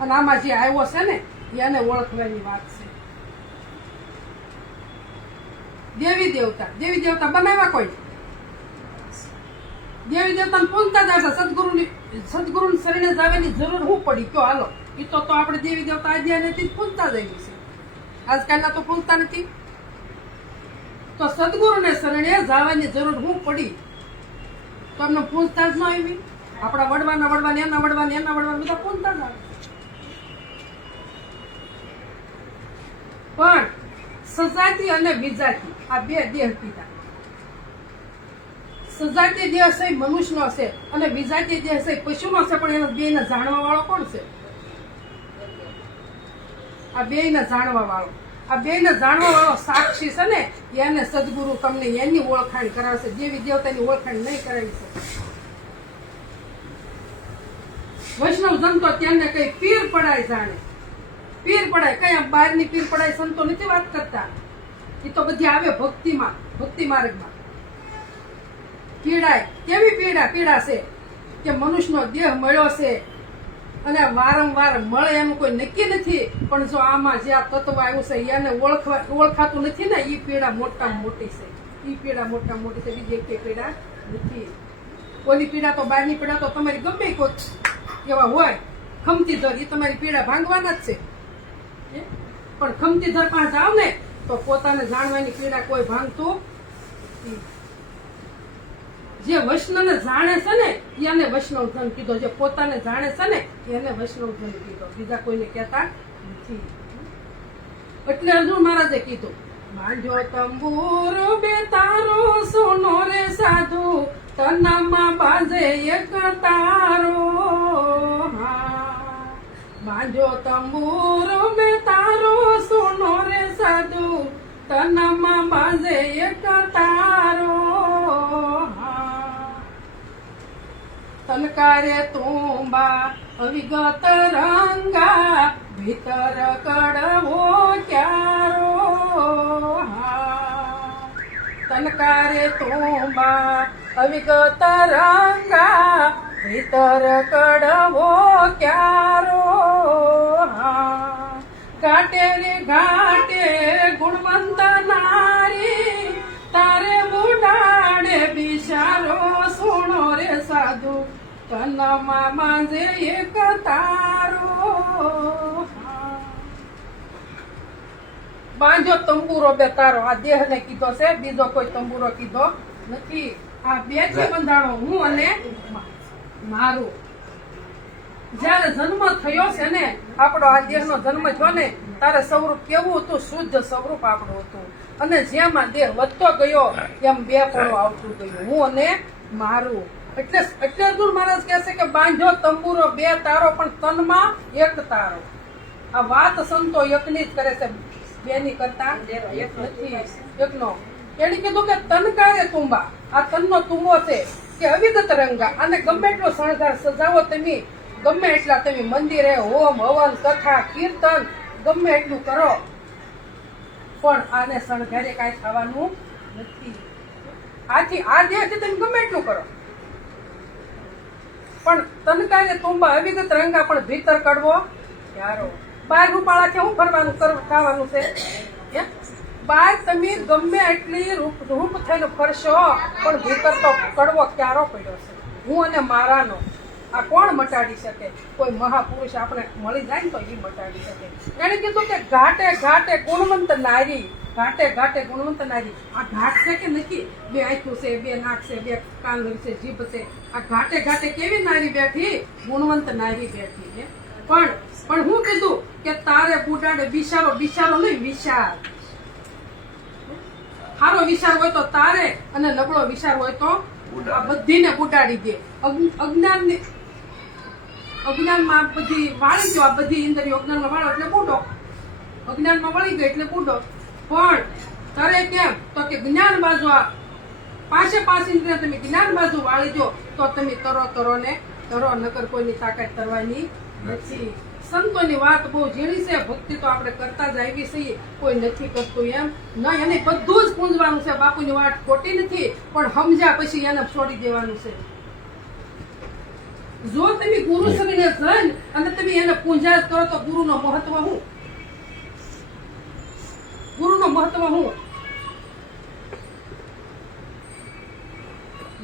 અને આમાં જે આવ્યો છે ને એને ઓળખવાની વાત છે. દેવી દેવતા દેવી દેવતા બનાવ્યા કોઈ? દેવી દેવતા પૂનતા જ સદગુરુ સદગુરુની શરણે જવાની જરૂર શું પડી? કયો હાલો? એ તો તો આપણે દેવી દેવતા આજે નથી પૂજતા જ આવી છે આજકાલના તો પૂજતા નથી. તો સદગુરુને શરણે જવાની જરૂર શું પડી? તો એમને પૂજતા જ ન આવી? આપણા વડવાના વડવાને એના વડવાને એના વડવાને બધા પૂનતા જ પણ સજાતી અને વિજાતી, આ બે દેહ પિતા સજાતી દેહ છે મનુષ્યનો છે અને વિજાતી દેહ છે પશુનો છે, પણ એનો બેયને જાણવા વાળો કોણ છે? આ બેયને જાણવા વાળો. આ બેયને જાણવા વાળો સાક્ષી છે ને, એને સદગુરુ તમને એની ઓળખાણ કરાવશે. દેવી દેવતાની ઓળખાણ નહીં કરાવી શકે. વૈષ્ણવ સંતો તેને કઈ પીર પડાય જાણે. પીર પડાય, કઈ આમ બહારની પીર પડાય સંતો નથી વાત કરતા. એ તો બધી આવે ભક્તિમાં, ભક્તિ માર્ગમાં. પીડાય, કેવી પીડા પીડા છે? કે મનુષ્યનો દેહ મળ્યો છે અને વારંવાર મળે એનું કોઈ નક્કી નથી. પણ જો આમાં જે આ તત્વ આવ્યું છે એને ઓળખવા, ઓળખાતું નથી ને એ પીડા મોટા મોટી છે. એ પીડા મોટા મોટી છે. બીજી એક પીડા નથી. ઓલી પીડા? તો બહારની પીડા તો તમારી ગમે કોઈ એવા હોય ખમતી ધર એ તમારી પીડા ભાંગવાના જ છે. પણ ખમતી ધર પાસે જાવ ને, તો પોતાને જાણવાની પીડા કોઈ ભાંગતું જે વૈષ્ણવને જાણે છે ને એને વૈષ્ણવ ધન કીધો. જે પોતાને જાણે છે ને એને વૈષ્ણવ ધન કીધો. બીજા કોઈને કહેતા નથી. એટલે અર્જુન મહારાજે કીધું, માંડ્યો તંબુર બે તારો સોનો રે સાધુ તનમાં બાજે એક તારો બાંધ્યો તંબુર બે તારો, સુનો રે સાધુ. તનમાં બાજે એક તારો હા તનકારે તુંબા, અવિગત રંગા, ભીતર કડવો ક્યારો હા. તનકારે તુંબા અવિગત રંગા ભીતર કડવો ક્યારો. ઘાટે રે ઘાટે ગુણવંત નારી, તારે બુડાડે બિચારો સુણો રે સાધુ, કનમાં માંજે એક તારો બાંધો તંબુરો બે તારો, આ દેહ ને કીધો છે, બીજો કોઈ તંબુરો કીધો નથી આ બે જ. બંધાણો હું અને મારું. જયારે જન્મ થયો છે ને આપણો આ દેહ નો જન્મ થયો ને તારે સ્વરૂપ કેવું હતું? શુદ્ધ સ્વરૂપ આપણું હતું. અને જેમાં દેહ વધતો ગયો એમ બે ફળો આવતું ગયું. હું અને મારું. એટલે એટલે દૂર મહારાજ કહે છે કે બાંધ્યો તંબુરો બે તારો પણ તનમાં એક તારો. આ વાત સંતો એકની જ કરે છે. બેની કરતા એક નથી. એકનો. એને કીધું કે તનકારે તુંબા. આ તનનો તુંબો છે કે અવિગત રંગા. અને ગમે એટલો શણગાર સજાવો તમે ગમે એટલા તમે મંદિરે હોમ, હવન, કથા, કીર્તન, ગમે એટલું કરો. પણ આને શણગારે કાંઈ થવાનું નથી. આથી આ દેહથી તમે ગમે એટલું કરો. પણ તનકારે તુંબા અવિગત રંગા પણ ભીતર કડવો યારો બાર રૂપાળા છે હું ફરવાનું કરવાનું છે? બાર તમે ગમે એટલી રૂપ થઈને ફરશો, પણ ભીતર તો કડવો ક્યારો પડ્યો છે. હું અને મારાનો. આ કોણ મટાડી શકે? કોઈ મહાપુરુષ આપણે મળી જાય ને તો એ મટાડી શકે. એને કીધું કે ઘાટે ઘાટે ગુણવંત નારી, ઘાટે ઘાટે ગુણવંત નારી. આ ઘાટ છે કે નથી? બે આંખું છે, બે નાક છે, બે કાન છે, જીભ છે. આ ઘાટે ઘાટે કેવી નારી બેઠી? ગુણવંત નારી બેઠી છે. પણ પણ હું કીધું કે તારે બુટાડે બિચારો બિચારો નહીં વિચાર સારો વિચાર હોય તો તારે અને નબળો વિચાર હોય તો આ બધીને ઉડાડી દે. અજ્ઞાન અજ્ઞાનમાં બધી વાળી ગયો આ બધી ઇન્દ્રિયો અજ્ઞાનમાં વાળો એટલે બુડો. અજ્ઞાનમાં વળી ગયો એટલે બુડો. પણ તારે કેમ? તો કે જ્ઞાન બાજુ આ પાસે પાંચ ઇન્દ્રિય તમે જ્ઞાન બાજુ વાળી દો તો તમે તરો તરો ને તરો નગર કોઈની તાકાત કરવાની નથી. સંતોની વાત બહુ ઝીણી છે. ભક્તિ તો આપણે કરતા જ આવી છીએ. કોઈ નથી કરતું એમ. નહીં એને બધું જ પૂંજવાનું છે. બાપુની વાત ખોટી નથી પણ સમજ્યા પછી એને છોડી દેવાનું છે. જો તમે ગુરુ શ્રીને જઈને અને તમે એને પૂંજા કરો તો ગુરુનો મહત્વ શું? ગુરુનો મહત્વ હું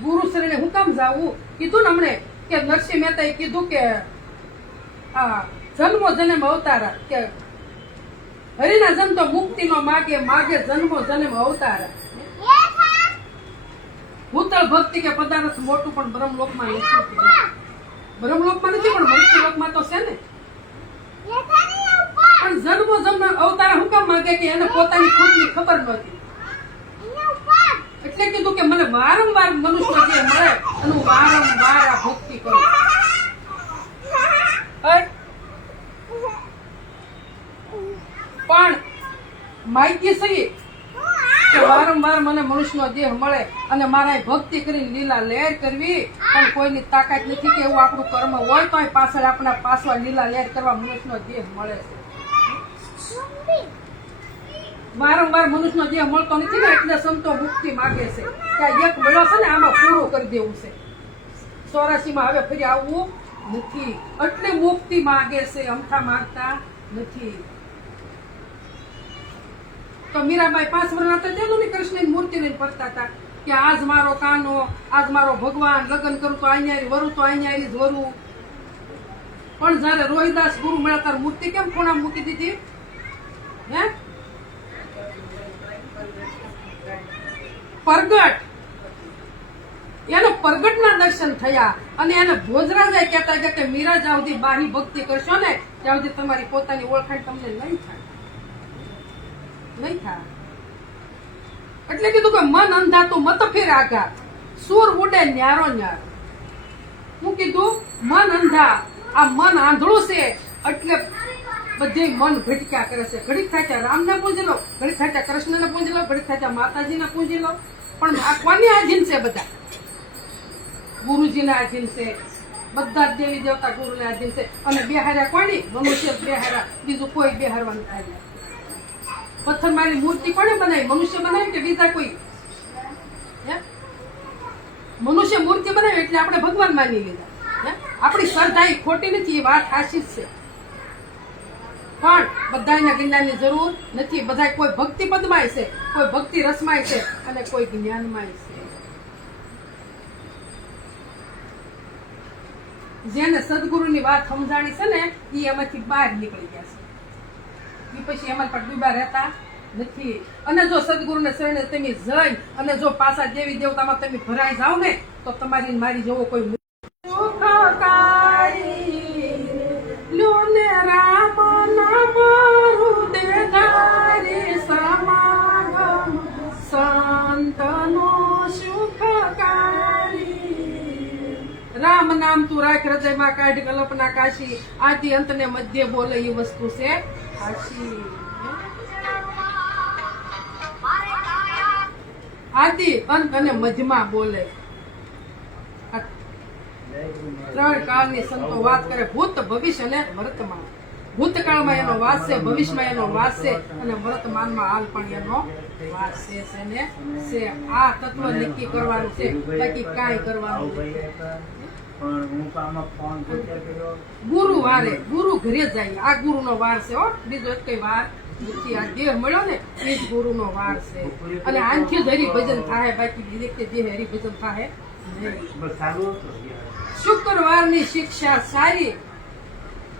ગુરુ શ્રીને હું કામ જાવું કીધું ને હમણે કે નરસિંહ મહેતાએ કીધું કે આ જન્મો જન્મ અવતારા કે હરિના જન્મ તો મુક્તિનો માગે માગે જન્મો જન્મ અવતારા. ભૂતળ ભક્તિ કે પદાર્થ મોટું પણ બ્રહ્મલોકમાં નથી. બ્રહ્મલોકમાં નથી, પણ મનુષ્યલોકમાં તો છે ને. પણ જન્મો જન્મ અવતારા હું કામ માગે કે એને પોતાની ખુદની ખબર નથી? એટલે કીધું કે મને વારંવાર મનુષ્ય જે મળે હું વારંવાર આ ભક્તિ કરું. પણ માહિતી સહી વારંવાર મને મનુષ્યનો દેહ મળે અને મારા ભક્તિ કરીને લીલા લહેર કરવી. પણ કોઈની તાકાત નથી કે એવું આપણું કર્મ હોય તો પાછળ આપણા પાછળ લીલા લહેર કરવા મનુષ્યનો દેહ મળે વારંવાર મનુષ્યનો દેહ મળતો નથી ને એટલે સંતો મુક્તિ માગે છે. કે એક મળ્યો છે ને આમાં પૂરું કરી દેવું છે. ચોરાસીમાં હવે ફરી આવવું નથી. એટલે મુક્તિ માગે છે, અમથા માગતા નથી. તો મીરાબાઈ પાંચ વર્ષના હતા તેનું ની કૃષ્ણની મૂર્તિ લઈને ફરતા હતા. કે આજ મારો કાનો, આજ મારો ભગવાન, લગ્ન કરું તો અહીંયા વરું, તો અહીંયા જ વરું પણ જયારે રોહિદાસ ગુરુ મળ્યા ત્યારે મૂર્તિ કેમ ખૂણા મૂકી દીધી? હે? પરગટ. એને પરગટના દર્શન થયા અને એને ભોજરાજા કેતા કે મીરા જ્યાં સુધી બાહી ભક્તિ કરશો ને, ત્યાં સુધી તમારી પોતાની ઓળખાણ તમને નહીં થાય. નહીં થાય એટલે કીધું કે મન અંધાતું, મત ફેર આઘાત. સૂર ઉડે ન્યારો ન્યારો. હું કીધું, મન અંધા, આ મન આંધળું છે. એટલે બધે મન ભટક્યા કરે છે. ઘડીક થાચા રામને પૂંજી લો ઘડીક થાચા કૃષ્ણને પૂંજી લો ઘડીક છે માતાજીને પૂંજી લો પણ આ કોની આધીન છે બધા. ગુરુજીને આધીન છે. બધા દેવી દેવતા ગુરુને આધીન છે. અને બેહાર્યા કોની? મનુષ્ય બેહાર્યા. બીજું કોઈ બેહારવાનું થાય નહીં પથ્થર મારી મૂર્તિ કોને બનાવી? મનુષ્ય બનાવી કે બીજા કોઈ? મનુષ્ય મૂર્તિ બનાવી એટલે આપણે ભગવાન માની લીધા. આપણી શ્રદ્ધા એ ખોટી નથી, એ વાત સાચી છે. પણ બધાના જ્ઞાનની જરૂર નથી. બધા કોઈ ભક્તિ પદમાય છે, કોઈ ભક્તિ રસમાય છે અને કોઈ જ્ઞાનમાય છે. જેને સદગુરુની વાત સમજાણી છે ને એ એમાંથી બહાર નીકળી ગયા છે. એ પછી એમાં પણ ડૂબા રહેતા નથી. અને જો સદગુરુને શરણે તમે જઈ અને જો પાછા દેવી દેવતામાં તમે ભરાઈ જાઓ ને તો તમારી મારી જેવો કોઈ રામ નામ તું રાખ હૃદયમાં કાઢ કલ્પના કાશી. આદિ અંતને મધ્ય બોલે એ વસ્તુ છે. આદિ અંત અને મધ્યમાં બોલે. ત્રણ કાળની સંતો વાત કરે, ભૂત ભવિષ્ય અને વર્તમાન. ભૂતકાળમાં એનો વાસ છે, ભવિષ્યમાં એનો વાસ છે, અને વર્તમાનમાં હાલ પણ એનો વાસ છે ને? છે. આ તત્વ નક્કી કરવાનું છે. બાકી કાંઈ કરવાનું પણ હું તો આમાં ફોન કર્યો કર્યો. ગુરુવારે ગુરુ ઘરે જાય. આ ગુરુનો વાર છે હો. બીજો એક કઈ વાર નથી આ દેહ મળ્યો ને એ જ ગુરુનો વાર છે. અને આંખે જ હરિભજન થાય બાકી બીજે કે દેહ હરિભજન થાય શુક્રવાર શુક્રવારની શિક્ષા સારી.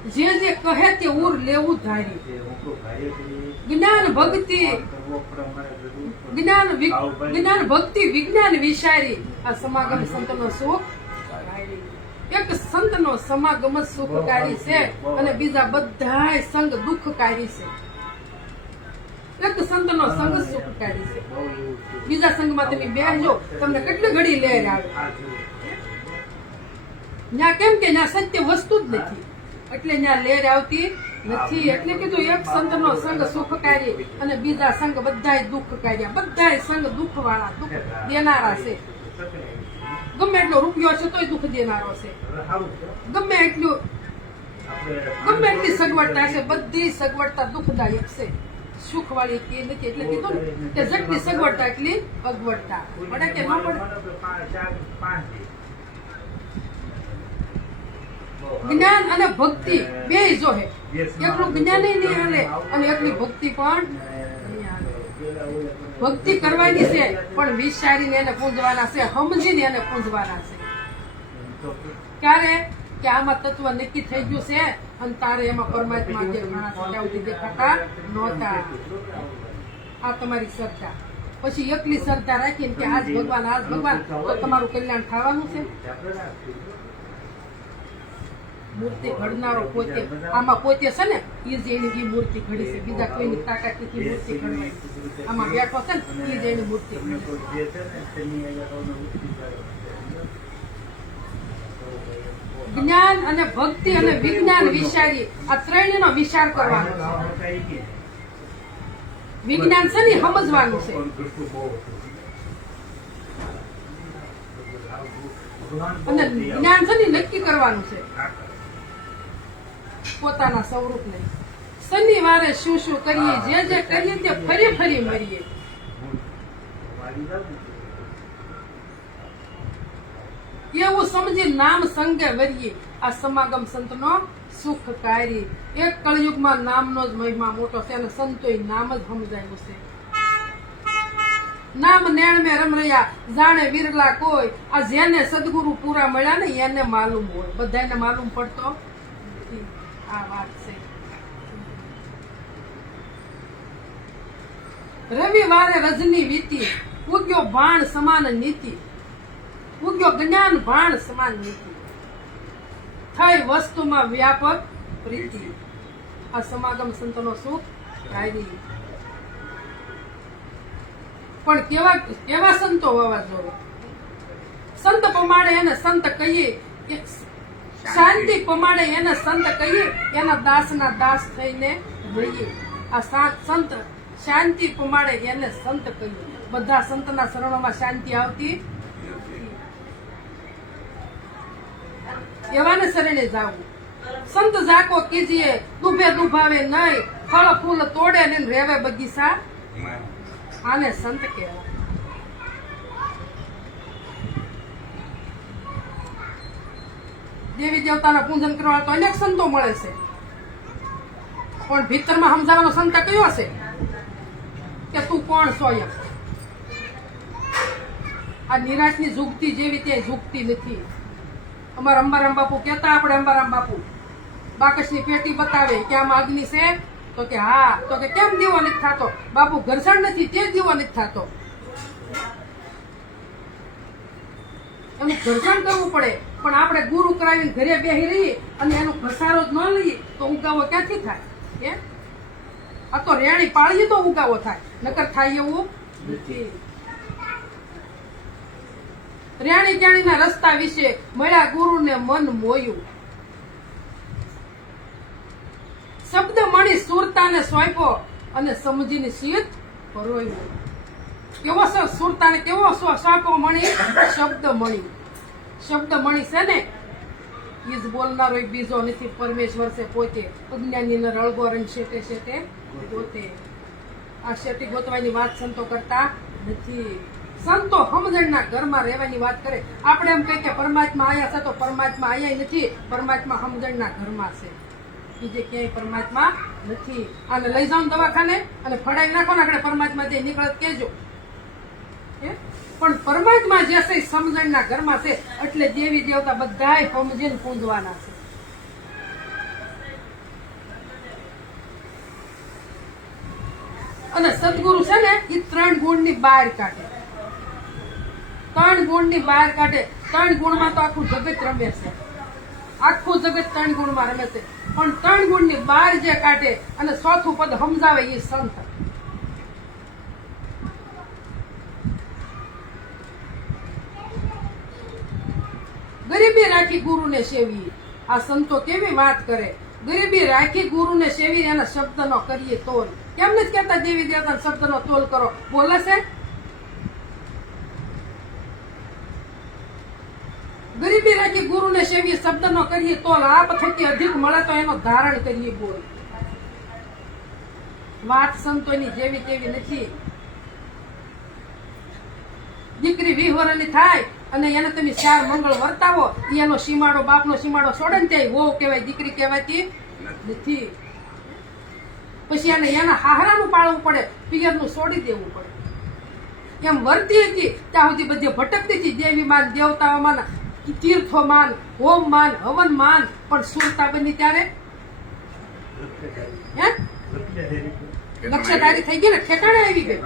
જે જે કહે તે ઉર લેવું ધારી. જ્ઞાન ભક્તિ. જ્ઞાન જ્ઞાન ભક્તિ વિજ્ઞાન વિચારી. આ સમાગમ સંતનો સુખ. એક સંતનો સમાગમ જ સુખકારી છે અને બીજા બધાય સંગ દુઃખકારી છે. એક સંતનો સંગ સુખકારી છે. બીજા સંઘમાં તમે બેસજો તમને કેટલી ઘડી લહેર આવે. ત્યાં કેમ કે ત્યાં સત્ય વસ્તુ જ નથી. એટલે ત્યાં લહેર આવતી નથી. એટલે કીધું એક સંતનો સંગ સુખકારી અને બીજા સંગ બધાય દુઃખકારી બધાય સંગ દુઃખ વાળા દુઃખ દેનારા છે. ગમે એટલો રૂપિયો છે તોય દુઃખ દેનારો છે. ગમે એટલું, ગમે એટલી સગવડતા છે બધી સગવડતા દુઃખદાયક છે સુખ વાળી કે નથી એટલે કીધું કે જેટલી સગવડતા એટલી અગવડતા પડે કે. જ્ઞાન અને ભક્તિ બે જોહે એકલું જ્ઞાન નહીં હાલે અને એકલી ભક્તિ પણ નહીં હાલે. ભક્તિ કરવાની છે, પણ વિચારીને એને પૂજવાના છે, સમજીને એને પૂજવાના છે. ક્યારે? કે આમાં તત્વ નક્કી થઈ ગયું છે, અને તારે એમાં પરમાત્મા દેખાતા નહોતા. આ તમારી શ્રદ્ધા. પછી એકલી શ્રદ્ધા રાખીને કે આજ ભગવાન આજ ભગવાન, તો તમારું કલ્યાણ થવાનું છે. મૂર્તિ ઘડનારો પોતે, આમાં પોતે છે ને એ જ ઈ મૂર્તિ ઘડી છે. બીજા કોઈની તાકાત નથી મૂર્તિ ઘડવાની આમાં બેઠો છે ને એ જ મૂર્તિ જ્ઞાન અને ભક્તિ અને વિજ્ઞાન વિચારી આ ત્રણેયનો વિચાર કરવાનો વિજ્ઞાન છે ને સમજવાનું છે. અને જ્ઞાન છે ને નક્કી કરવાનું છે. પોતાના સ્વરૂપને. શનિવારે શું શું કરીએ જે જે કરીએ તે ફરી ફરી મરીએ એવું સમજી નામ સંગે વરીએ. આ સમાગમ સંતનો સુખકારી એક કળયુગમાં નામનો જ મહિમા મોટો છે અને સંતોય નામ જ સમજાયું છે. નામ નેણ મેં રહ્યા જાણે વિરલા કોઈ. આ જેને સદગુરુ પૂરા મળ્યા ને એને માલુમ હોય. બધાને માલુમ પડતો. આ વાત છે. રવિવારે રજની વીતી, ઉગ્યો ભાણ સમાન નીતિ, ઉગ્યો જ્ઞાન ભાણ સમાન નીતિ. થઈ વસ્તુમાં વ્યાપક પ્રીતિ. આ સમાગમ સંતોનો સુખ કાયદી પણ કેવા કેવા સંતો હોવા જોવે સંત પ્રમાણે એને સંત કહીએ કે શાંતિ પમાડે એને સંત કહીએ, એના દાસના દાસ થઈને રહીએ. આ સંત શાંતિ પમાડે એને સંત કહીએ. બધા સંતના શરણોમાં શાંતિ આવતી એવાને શરણે જાવું. સંત જાકો કીજીએ, દુભે દુભાવે નહીં, ફળ ફૂલ તોડે ને રેવે બગીચા. આને સંત કહેવાય. દેવી દેવતાના પૂજન કરવા તો અનેક સંતો મળે છે. પણ ભીતરમાં સમજાવવાનો સંત કયો છે? કે તું કોણ છો એમ? આ નિરાશની ઝૂકતી જેવી તે ઝૂકતી નથી. અમારા અંબારામ બાપુ કહેતા આપણે અંબારામ બાપુ બાકસની પેટી બતાવે કે આમાં અગ્નિ છે? તો કે હા. તો કે કેમ દીવો નથી થતો? બાપુ ઘર્ષણ નથી, તે દીવો નથી થતો. એનું ઘર્ષણ કરવું પડે. પણ આપણે ગુરુ કરાવીને ઘરે બેસી રહીએ અને એનો ઘસારો જ ન લઈએ, તો ઉગાવો ક્યાંથી થાય? હે? આ તો રેણી પાળીએ તો ઉગાવો થાય. નકર થાય એવું નથી. રેણી જાણીના રસ્તા વિશે મળ્યા ગુરુને મન મોયું. શબ્દ મણી સુરતાને સોંપ્યો અને સમજીને સિયત પરોવ્યો કેવો સુરતાને કેવો સાકો મણી? શબ્દ મણી. શબ્દ મણી છે ને ઈજ બોલનારો એક બીજો નથી, પરમેશ્વર છે પોતે. અજ્ઞાની રળગો રંગ શેટે શેટે પોતે આ શેટી ગોતવાની વાત સંતો કરતા નથી. સંતો સમજણના ઘરમાં રહેવાની વાત કરે. આપણે એમ કહીએ કે પરમાત્મા આયા છે તો પરમાત્મા આયા નથી. પરમાત્મા સમજણના ઘરમાં છે. બીજે ક્યાંય પરમાત્મા નથી. આને લઈ જાઓ દવાખાને અને ફડાઈ નાખો ને આપણે પરમાત્મા જે નીકળત કેજો? પણ પરમાત્મા જે છે સમજણના ઘરમાં છે, એટલે દેવી દેવતા બધાય સમજીને પૂંજવાના છે. અને સદગુરુ છે ને એ ત્રણ ગુણની બહાર કાઢે. ત્રણ ગુણની બહાર કાઢે. ત્રણ ગુણમાં તો આખું જગત રમે છે. આખું જગત ત્રણ ગુણમાં રમે છે. પણ ત્રણ ગુણની બહાર જે કાઢે અને ચોથું પદ સમજાવે એ સંત. ગરીબી રાખી ગુરુને સેવી આ સંતો કેવી વાત કરે? ગરીબી રાખી ગુરુને સેવી એના શબ્દનો કરીએ તોલ. કેમ નથી કહેતા દેવી દેવતા શબ્દનો તોલ કરો? બોલે છે? ગરીબી રાખી ગુરુને સેવી શબ્દનો કરીએ તોલ. આપ થકી અધિક મળે તો એનો ધારણ કરીએ બોલ. વાત સંતોની જેવી તેવી નથી. દીકરી વીસ થાય અને એને તમે ચાર મંગળ વર્તાવો એનો સીમાડો, બાપનો સીમાડો છોડે ને ત્યાં વહુ કહેવાય, દીકરી કહેવાતી નથી. પછી એને એના હાહરાનું પાળવું પડે, પિયરનું છોડી દેવું પડે. એમ વર્તી હતી, ત્યાં સુધી બધી ભટકતી હતી, દેવી માન, દેવતાઓ માન, તીર્થો માન, હોમ માન, હવન માન, પણ સુરતા બની ત્યારે? લક્ષ્યધારી થઈ ગઈ ને, ઠેકાણે આવી ગઈ.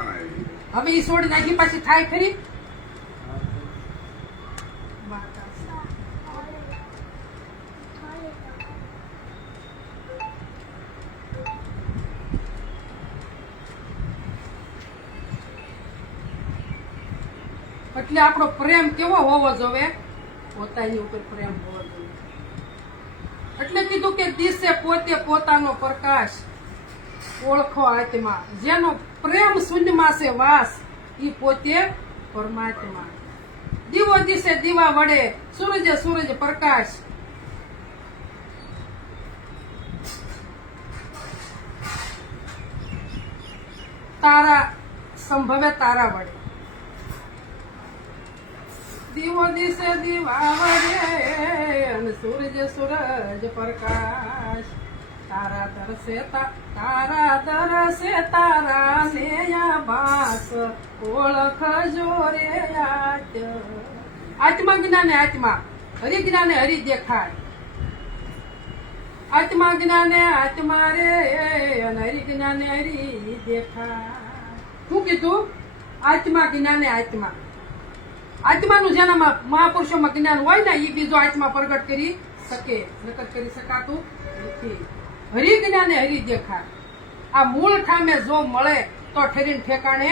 હવે એ છોડી નાખી, પાછી થાય ખરી? એટલે આપણો પ્રેમ કેવો હોવો જોવે પોતાની ઉપર પ્રેમ હોવો જોઈએ. એટલે કીધું કે દિશે પોતે પોતાનો પ્રકાશ ઓળખો આત્મા. જેનો પ્રેમ શૂન્યમાં છે વાસ, ઈ પોતે પરમાત્મા. દીવો દિશે દીવા વડે, સૂરજે સૂરજ પ્રકાશ. તારા સંભવે તારા વડે. દીવો દિશે દીવા અને સૂરજ સૂરજ પ્રકાશ. તારા દરસે તારા દરસે તારા નેયા બાસ. ઓળખ જોરે આત્મા જ્ઞાને આત્મા, હરિ જ્ઞાને હરિ દેખાય. આત્મા જ્ઞાને આત્મા રે અને હરિ જ્ઞાને હરિ દેખાય. શું કીધું? આત્મા જ્ઞાને આત્મા. આત્માનું જેના મહાપુરુષોમાં જ્ઞાન હોય ને એ બીજો આત્મા પ્રગટ કરી શકે. નકર કરી શકાતું નથી. હરિ જ્ઞાને હરિ દેખા. આ મૂળ ઠામે જો મળે, તો ઠેરીને ઠેકાણે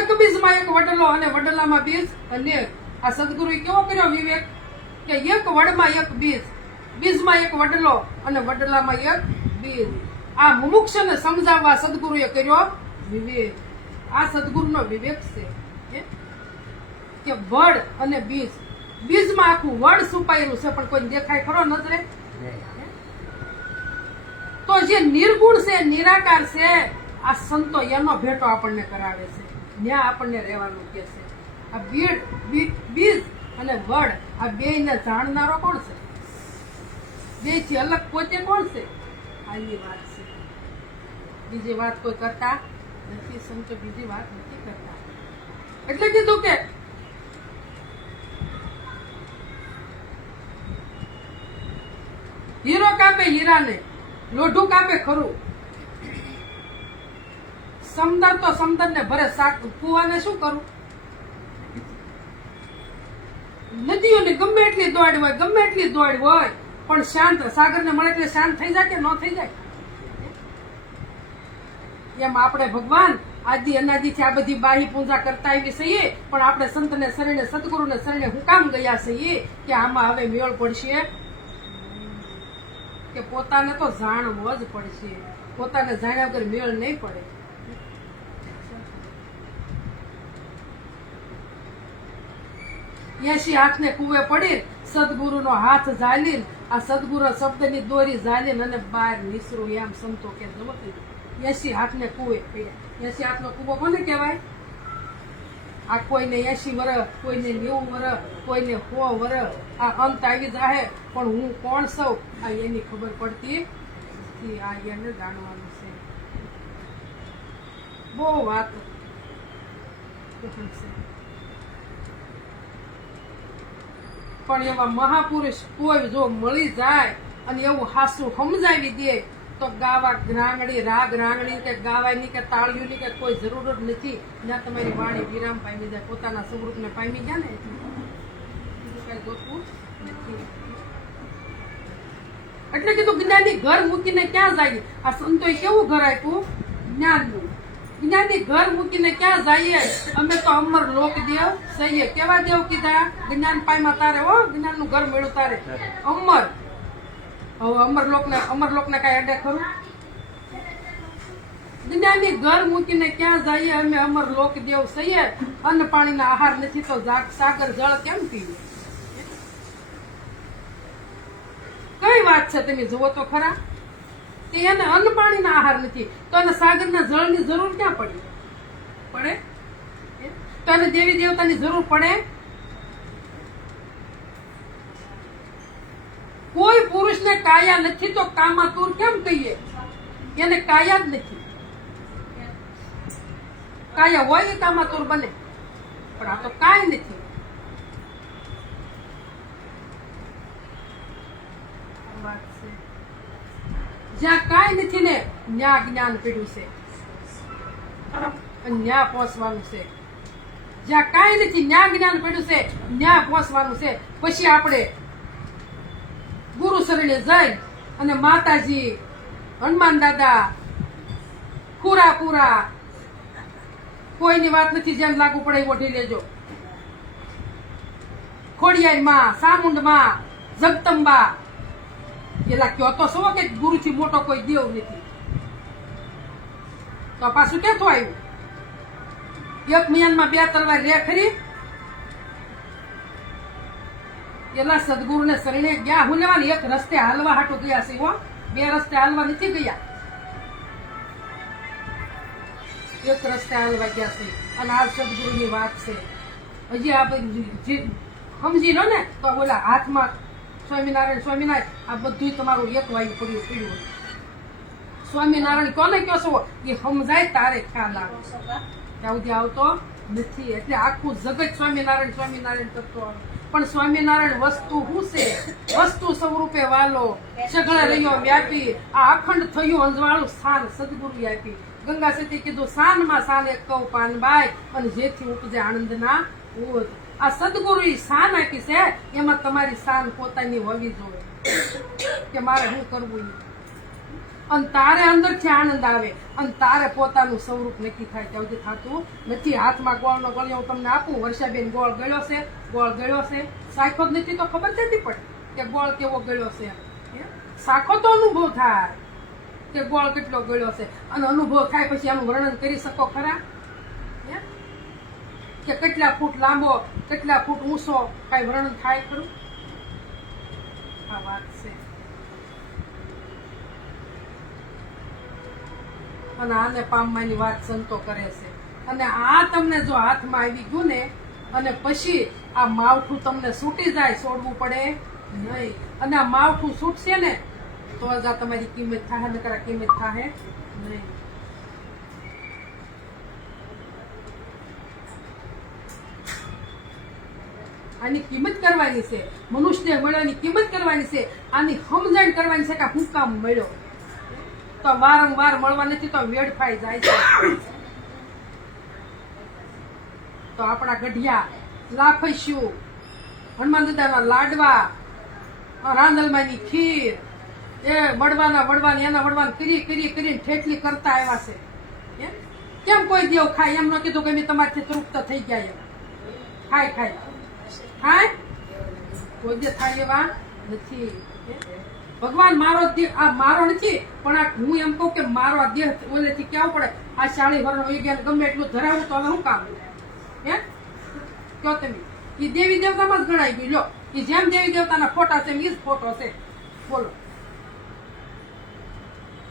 એક બીજમાં એક વડલો અને વડલામાં બીજ અને આ સદગુરુએ કેવો કર્યો વિવેક? કે એક વડમાં એક બીજ, બીજમાં એક વડલો અને વડલામાં એક બીજ. આ મુમુક્ષને સમજાવવા સદગુરુએ કર્યો વિવેક. આ સદગુરુનો વિવેક છે કે વડ અને બીજ. બીજમાં આખું વડ છુપાયેલું છે પણ કોઈ દેખાય ખરો નજરે? તો જે નિર્ગુણ છે નિરાકાર છે આ સંતો એનો ભેટો આપણને કરાવે છે. ત્યાં આપણને રહેવાનું કે છે. આ બીડ બીજ અને વડ આ બે ને જાણનારો કોણ છે? બેથી અલગ પોતે કોણ છે? આની વાત છે. બીજી વાત કોઈ કરતા નથી સમજો બીજી વાત નથી કરતા. એટલે કીધું કે, હીરો કાપે હીરાને, લોઢું કાપે ખરું. સમદર તો સમદર ને ભરે સાક કુવાને શું કરું? નદીઓને ગમે એટલી દોડ હોય, ગમે એટલી દોડ હોય, પણ શાંત, સાગરને મળે એટલે શાંત થઈ જાય કે ન થઈ જાય? એમ આપણે ભગવાન આદિ અનાદિથી આ બધી બાહી પૂજા કરતા આવી છીએ. પણ આપણે સંતને શરણે, સદગુરુને શરણે હુકામ ગયા છીએ કે આમાં હવે મેળ પડશે? કે પોતાને તો જાણવો જ પડશે. પોતાને જાણ્યા વગર મેળ નહીં પડે. એસી હાથને કુવે પડી સદગુરુનો હાથ ઝાલી આ સદગુરુ શબ્દની દોરી ઝાલી અને બહાર નીસરું એમ સંતો કે જવો એસી હાથને કુવે. એસી એસી હાથનો કુવો કોને કહેવાય? આ કોઈને એસી વર, કોઈને નેવું વર, કોઈને સો વર. આ અંત આવી જાહે, પણ હું કોણ સૌ? આ એની ખબર પડતી નથી. આ એને જાણવાનું છે. બહુ વાત પણ એવા મહાપુરુષ કોઈ જો મળી જાય અને એવું હાસું સમજાવી દે તો ગાવા રાંગડી રાગ રાંગડી કે ગાવાની કે તાળીઓની કે કોઈ જરૂર જ નથી. જ્યાં તમારી વાણી વિરામ પામી જાય, પોતાના સ્વરૂપને પામી ગયા ને કાંઈ જોતું નથી. એટલે કીધું જ્ઞાની ઘર મૂકીને ક્યાં જાય? આ સંતોએ કેવું ઘર આપ્યું? જ્ઞાનનું. જ્ઞાની ઘર મૂકીને ક્યાં જઈએ અમે તો અમર લોક દેવ સહીએ કેવા દેવ કીધા? જ્ઞાન પાયમાં તારે હો, જ્ઞાનનું ઘર મળ્યું તારે. અમર. હવે અમરલોક ને અમરલોક ને કઈ અડે ખરું? દુનિયાની ઘર મૂકીને ક્યાં જઈએ અમે અમર લોક દેવ સહીએ? અન્ન પાણીના આહાર નથી તો સાગર જળ કેમ પીએ કઈ વાત છે તમે જુઓ તો ખરા? કે એને અન્ન પાણીના આહાર નથી. તો એને સાગરના જળની જરૂર ક્યાં પડી? પડે? તો એને દેવી દેવતાની જરૂર પડે? કોઈ પુરુષને કાયા નથી તો કામાતુર કેમ કહીએ? એને કાયા જ નથી. કાયા હોય એ કામાતુર બને, પણ આ તો કાંઈ નથી. જ્યાં કાંઈ નથી ને ત્યાં જ્ઞાન પીડ્યું છે. ન્યા પહોંચવાનું છે. જ્યાં કાંઈ નથી, ન્યા જ્ઞાન પીડ્યું છે, ન્યા પહોંચવાનું છે. પછી આપણે ગુરુ જઈ અને માતાજી, હનુમાન દાદા પૂરા પૂરા કોઈની વાત નથી જેમ લાગુ પડે ઓઢી લેજો. ખોડિયાઈ માં સામુંડમાં જગતંબા એલા કયો તો શું કે ગુરુથી મોટો કોઈ દેવ નથી. તો પાછું કે આવ્યું? એક મિયાનમાં બે તલવાર રે ખરી. એલા સદગુરુને શરણે ગયા. હું લેવાની એક રસ્તે હાલવા હાટુ ગયા છે બે રસ્તે હાલવા નથી ગયા. એક રસ્તે હાલવા ગયા છે. અને આ સદગુરુની વાત છે. હજી આ સમજી લો ને, તો બોલા હાથમાં સ્વામિનારાયણ સ્વામિનારાયણ, આ બધું તમારું એક વાયુ પડ્યું પડ્યું સ્વામિનારાયણ કોને કહો છો? એ સમજાય તારે ખ્યાલ આવે. ત્યાં સુધી આવતો નથી. એટલે આખું જગત સ્વામિનારાયણ સ્વામિનારાયણ કરતો આવે. પણ સ્વામિનારાયણ વસ્તુ શું છે? વસ્તુ સ્વરૂપે વાલો સગળે રહ્યો, વ્યાપી. આ અખંડ થયું, અંજવાળું સ્થાન સદગુરુ આપી ગંગા સતી કીધું, સાનમાં સાન એક કઉ પાનબાઈ. અને જેથી ઉપજે આનંદના ઓત આ સદગુરુ શાન આપી છે? એમાં તમારી શાન પોતાની હોવી જોઈએ. કે મારે શું કરવું? અને તારે અંદરથી આનંદ આવે. અને તારે પોતાનું સ્વરૂપ નક્કી થાય. ત્યાં સુધી થતું નથી. હાથમાં ગોળનો ગળ્યો હું તમને આપું. વર્ષાબેન ગોળ ગળ્યો છે. ગોળ ગળ્યો છે. સાખો જ નથી તો ખબર નથી પડે કે ગોળ કેવો ગળ્યો છે? સાખો તો અનુભવ થાય કે ગોળ કેટલો ગળ્યો છે. અને અનુભવ થાય પછી આનું વર્ણન કરી શકો ખરા? કે કેટલા ફૂટ લાંબો, કેટલા ફૂટ ઊંચો કાંઈ વર્ણન થાય ખરું? આ વાત છે. અને આને પામવાની વાત સંતો કરે છે. અને આ તમને જો હાથમાં આવી ગયું ને અને પછી આ માવઠું તમને છૂટી જાય છોડવું પડે નહીં. અને આ માવઠું છૂટશે ને, તો જ આ તમારી કિંમત થાય નકર કિંમત થાય નહીં. આની કિંમત કરવાની છે, મનુષ્યને મળવાની કિંમત કરવાની છે, આની સમજણ કરવાની છે કે હું કામ મળ્યો. તો વારંવાર મળવા નથી, તો વેડફાઈ જાય છે. તો આપણા ગઢિયા લાફસ્યું હનુમાન દાદાના લાડવા રાંદલમાની ખીર. એ વડવાના વડવાની, એના વડવાના કરી કરી કરીને ઠેઠલી કરતા આવ્યા છે. કેમ કોઈ દેવ ખાય? એમ ન કીધું કે મેં તમારથી તૃપ્ત થઈ ગયા એમ. ખાય ખાય. ખાય? કોઈ દે થાય એવા નથી. ભગવાન મારો દેહ, આ મારો નથી, પણ આ હું એમ કહું કે મારો આ દેહ ઓલેથી કેવું પડે? આ શાળી ભરણ હોય ગયા ગમે એટલું ધરાવું તો હવે હું કામ? કયો તમે એ દેવી દેવતામાં જ ગણાય ગયું. લો એ જેમ દેવી દેવતાના ફોટા છે એમ એ જ ફોટો છે. બોલો.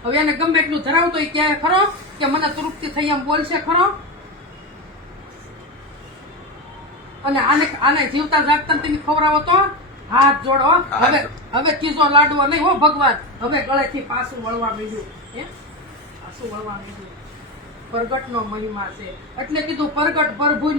હવે એને ગમે એટલું ધરાવતો એ ક્યાંય ખરો કે મને તૃપ્તિ થઈ એમ બોલશે ખરો? અને આને આને જીવતા જાગતા તમે ખવડાવો તો હાથ જોડો. હવે હવે ચીજો લાડવો નહીં હો ભગવાન. હવે ગળેથી પાછું વળવા મળ્યું હે? પાછું વળવા માંડ્યું. પ્રગટનો મહિમા છે. એટલે કીધું પ્રગટ પ્રભુ